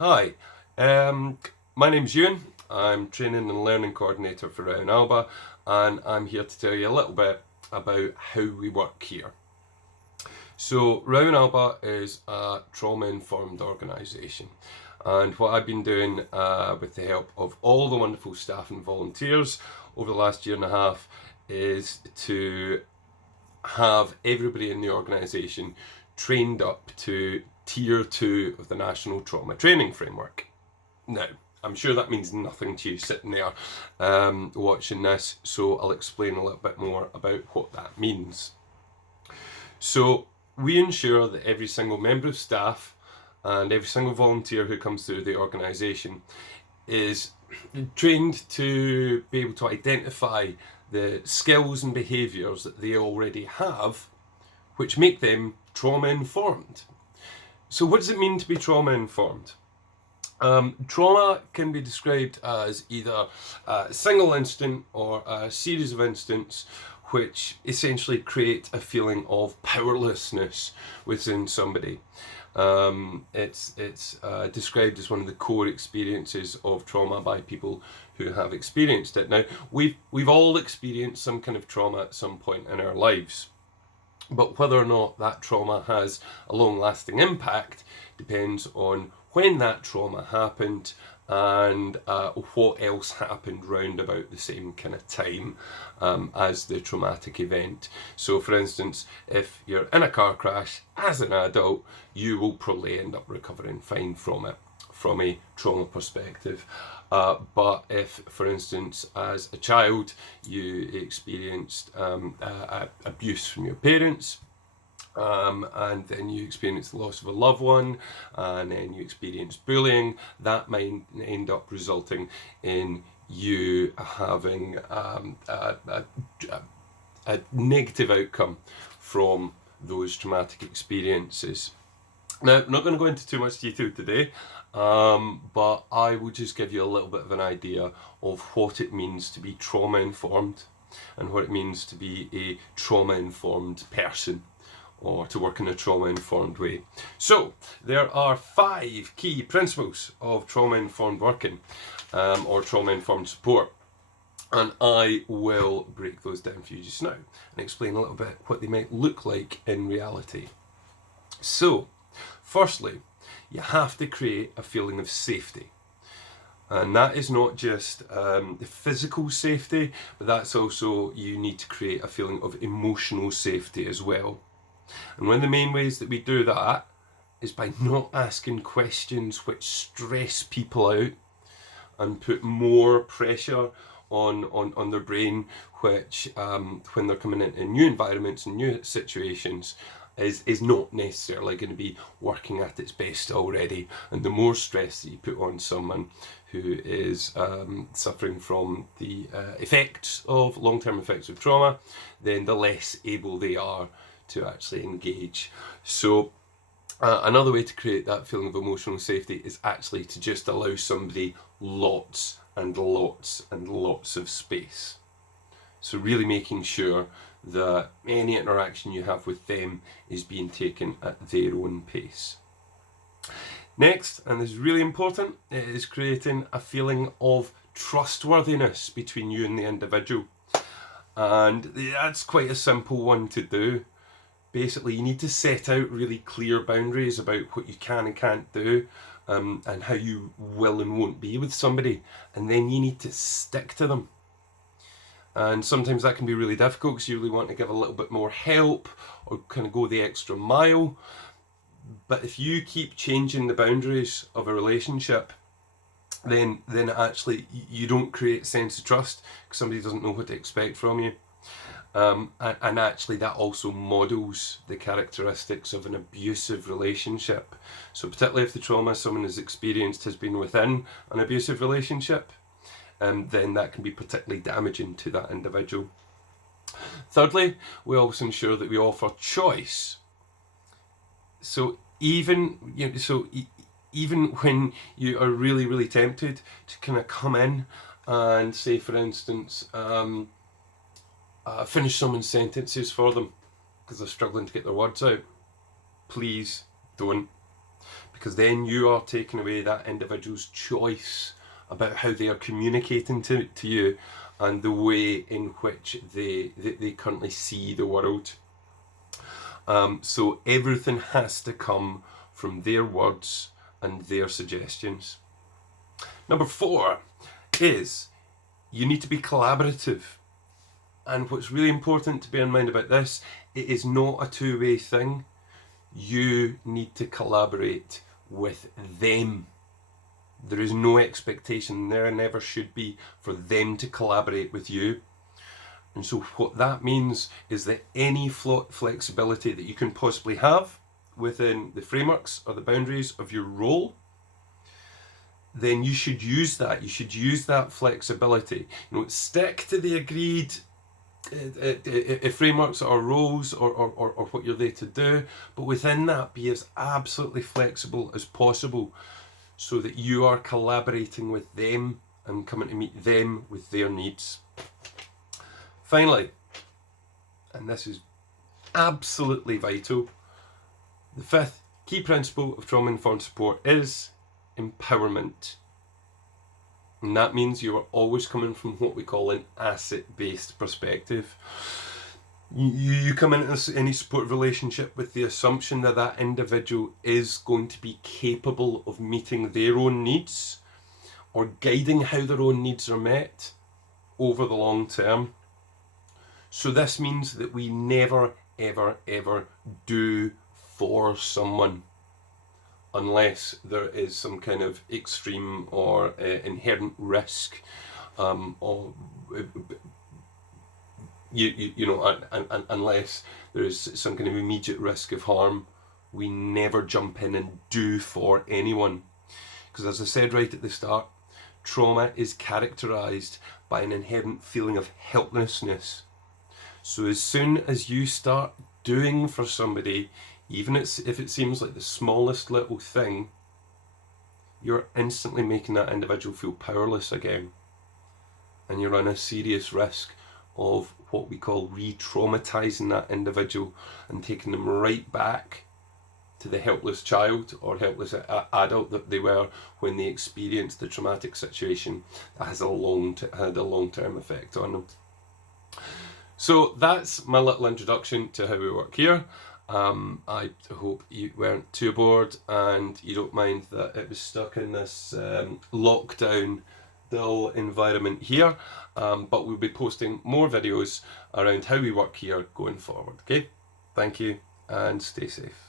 Hi, my name's Ewan. I'm training and learning coordinator for Rowan Alba, and I'm here to tell you a little bit about how we work here. So, Rowan Alba is a trauma informed organisation, and what I've been doing with the help of all the wonderful staff and volunteers over the last year and a half is to have everybody in the organisation trained up to Tier 2 of the National Trauma Training Framework. Now, I'm sure that means nothing to you sitting there watching this, so I'll explain a little bit more about what that means. So, we ensure that every single member of staff and every single volunteer who comes through the organisation is trained to be able to identify the skills and behaviours that they already have, which make them trauma informed. So, what does it mean to be trauma informed? Trauma can be described as either a single incident or a series of incidents which essentially create a feeling of powerlessness within somebody. It's described as one of the core experiences of trauma by people who have experienced it. Now, we've all experienced some kind of trauma at some point in our lives. But whether or not that trauma has a long-lasting impact depends on when that trauma happened and what else happened round about the same kind of time as the traumatic event. So, for instance, if you're in a car crash as an adult, you will probably end up recovering fine from it from a trauma perspective. But if, for instance, as a child, you experienced abuse from your parents, and then you experience the loss of a loved one, and then you experience bullying, that might end up resulting in you having a negative outcome from those traumatic experiences. Now, I'm not going to go into too much detail today, but I will just give you a little bit of an idea of what it means to be trauma informed and what it means to be a trauma informed person or to work in a trauma informed way. So, there are 5 key principles of trauma informed working or trauma informed support. And I will break those down for you just now and explain a little bit what they might look like in reality. So, firstly, you have to create a feeling of safety. And that is not just the physical safety, but that's also you need to create a feeling of emotional safety as well. And one of the main ways that we do that is by not asking questions which stress people out and put more pressure on their brain, which when they're coming into new environments and new situations is not necessarily going to be working at its best already. And the more stress that you put on someone who is suffering from the effects of long-term effects of trauma, then the less able they are to actually engage. So another way to create that feeling of emotional safety is actually to just allow somebody lots and lots and lots of space. So really making sure that any interaction you have with them is being taken at their own pace. Next, and this is really important, it is creating a feeling of trustworthiness between you and the individual. And that's quite a simple one to do. Basically, you need to set out really clear boundaries about what you can and can't do, and how you will and won't be with somebody, and then you need to stick to them. And sometimes that can be really difficult because you really want to give a little bit more help or kind of go the extra mile. But if you keep changing the boundaries of a relationship, then actually you don't create a sense of trust because somebody doesn't know what to expect from you. And actually that also models the characteristics of an abusive relationship. So particularly if the trauma someone has experienced has been within an abusive relationship, then that can be particularly damaging to that individual. Thirdly, we also ensure that we offer choice. So even when you are really, really tempted to kind of come in and say, for instance, finish someone's sentences for them because they're struggling to get their words out, please don't. because then you are taking away that individual's choice about how they are communicating to you and the way in which they currently see the world. So everything has to come from their words and their suggestions. Number 4 is you need to be collaborative. And what's really important to bear in mind about this, it is not a two-way thing. You need to collaborate with them. There is no expectation, there never should be, for them to collaborate with you. And so what that means is that any flexibility that you can possibly have within the frameworks or the boundaries of your role, then you should use that. You should use that flexibility. Stick to the agreed frameworks or roles or what you're there to do, but within that be as absolutely flexible as possible so that you are collaborating with them and coming to meet them with their needs. Finally, and this is absolutely vital, the 5th key principle of trauma-informed support is empowerment. And that means you are always coming from what we call an asset-based perspective. You come into any support relationship with the assumption that that individual is going to be capable of meeting their own needs or guiding how their own needs are met over the long term. So this means that we never, ever, ever do for someone unless there is some kind of extreme or inherent risk, or unless there is some kind of immediate risk of harm. We never jump in and do for anyone, because as I said right at the start, trauma is characterized by an inherent feeling of helplessness. So as soon as you start doing for somebody, even if it seems like the smallest little thing, you're instantly making that individual feel powerless again. And you're on a serious risk of what we call re-traumatizing that individual and taking them right back to the helpless child or helpless adult that they were when they experienced the traumatic situation that had a long-term effect on them. So that's my little introduction to how we work here. I hope you weren't too bored and you don't mind that it was stuck in this lockdown dull environment here, but we'll be posting more videos around how we work here going forward. Okay, thank you and stay safe.